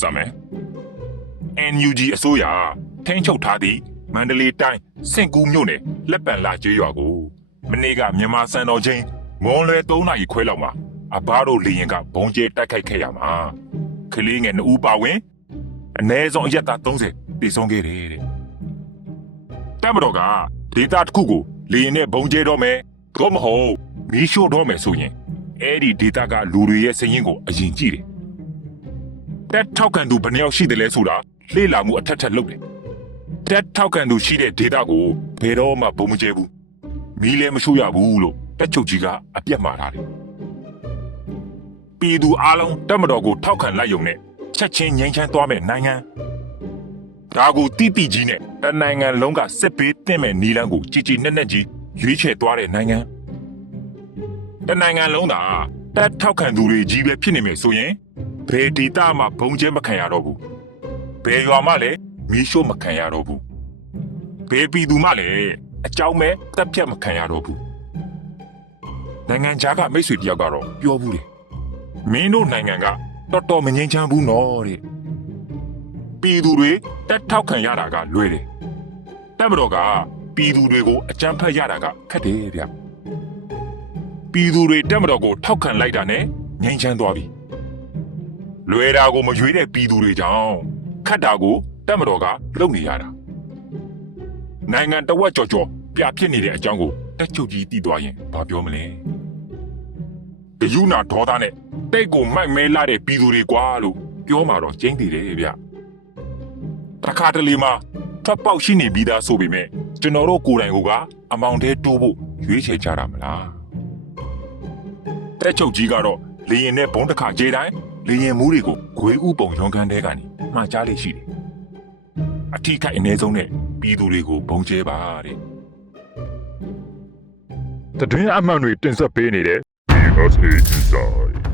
စမယ် NUG အစိုးရထိန်းချုပ်ထားသည့်မန္တလေးတိုင်းစင်ကူးမြို့နယ်လက်ပံလာကျေးရွာကိုမနေ့ကမြန်မာစံတော်ချိန်မွန်လွယ်3နာရီခွဲလောက်မှာအဘတို့လေရင်ကဘုံကျဲတိုက်ခိုက်ခဲ့ရမှာကလေးငယ်2ဦးပါဝင်အ ਨੇ ဆုံးအရက်သား30ပြည်ဆုံးခဲ့တယ်တဲ့တမတော်ကဒေတာတစ်ခုကိုလေရင်နဲ့ဘုံကျဲတော့မယ်တော့မဟုတ်မီးရှို့တော့မယ်ဆိုရင်အဲ့ဒီဒေတာကလူတွေရဲ့စည်ရင်ကိုအရင်ကြည့်တယ် တက်ထောက်ကန်သူဘယ်နှယောက်ရှိတယ်လဲဆိုတာလေ့လာမှုအထက်ထက်လုပ်တယ်။တက်ထောက်ကန်သူရှိတဲ့ဒေတာကိုဘယ်တော့မှဘုံမကျဲဘူး။မီးလည်းမရှို့ရဘူးလို့တက်ချုပ်ကြီးကအပြတ်မှားထားတယ်။ပြည်သူအလုံးတက်မတော်ကိုထောက်ခံလိုက်ယုံနဲ့ချက်ချင်းငြိမ်းချမ်းသွားမဲ့နိုင်ငံဒါကိုတိတိကြီးနဲ့တနိုင်ငံလုံးကစစ်ပေးတင်မဲ့နီလန်းကိုကြည်ကြည်နက်နက်ကြီးရွေးချယ်သွားတဲ့နိုင်ငံတနိုင်ငံလုံးသာတက်ထောက်ခံသူတွေကြီးပဲဖြစ်နေမယ်ဆိုရင် ဘယ်ဒေတာမှဘုံကျဲမခံရတော့ဘူးဘယ်ရွာမှလည်းမီးရှို့မခံရတော့ဘူးဘယ်ပြည်သူမှလည်းအကြောင်းမဲ့တက်ပြတ်မခံရတော့ဘူးနိုင်ငံခြားကမိတ်ဆွေတယောက်ကတော့ပြောဘူးတယ်မင်းတို့နိုင်ငံကတော်တော်မငြိမ်းချမ်းဘူးနော်တဲ့ပြည်သူတွေတက်ထောက်ခံရတာကလွယ်တယ်တက်မတော်ကပြည်သူတွေကိုအကြမ်းဖက်ရတာကခက်တယ်ဗျပြည်သူတွေတက်မတော်ကိုထောက်ခံလိုက်တာနဲ့ငြိမ်းချမ်းသွားပြီ လွယ်တာကိုမရွေးတဲ့ပြည်သူတွေကြောင့်ခတ်တာကိုတက်မတော်ကလုပ်နေရတာနိုင်ငံတဝက်ကြော်ကြော်ပြဖြစ်နေတဲ့အကြောင်းကိုတက်ချုပ်ကြီးသိသွားရင်ဘာပြောမလဲဂယုနာဒေါသနဲ့တိတ်ကိုမိုက်မဲလာတဲ့ပြည်သူတွေကွာလို့ပြောမှာတော့ကျင်းသေးတယ်ဗျတခါတလေမှာထွက်ပေါက်ရှိနေပြီးသားဆိုပေမဲ့ကျွန်တော်တို့ကိုယ်တိုင်ကအမောင်တဲတိုးဖို့ရွေးချယ်ကြတာမလားတက်ချုပ်ကြီးကတော့လေရင်နဲ့ဘုံတစ်ခါခြေတိုင်း လေရင်မူးတွေကိုဂွေးဥပုံရုံခန်းတဲကနေမှားကြားလေးရှိတယ်။အထီးခိုက်အ ਨੇ ဆုံးနဲ့ပြည်သူတွေကိုဘုံကျဲပါတဲ့။တတွင်းအမှန်တွေတင်ဆက်ပေးနေတဲ့ USA Inside